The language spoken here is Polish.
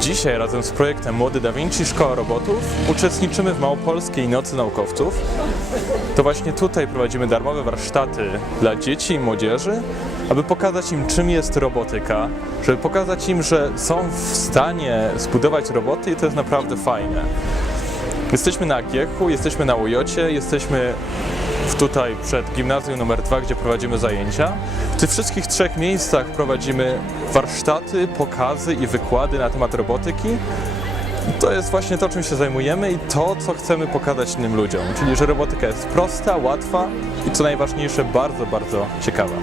Dzisiaj razem z projektem Młody Da Vinci Szkoła Robotów uczestniczymy w Małopolskiej Nocy Naukowców. To właśnie tutaj prowadzimy darmowe warsztaty dla dzieci i młodzieży, aby pokazać im czym jest robotyka, żeby pokazać im, że są w stanie zbudować roboty i to jest naprawdę fajne. Jesteśmy na Giechu, jesteśmy na Ujocie, jesteśmy tutaj przed gimnazjum numer 2, gdzie prowadzimy zajęcia. W tych wszystkich trzech miejscach prowadzimy warsztaty, pokazy i wykłady na temat robotyki. To jest właśnie to, czym się zajmujemy i to, co chcemy pokazać innym ludziom. Czyli, że robotyka jest prosta, łatwa i co najważniejsze, bardzo, bardzo ciekawa.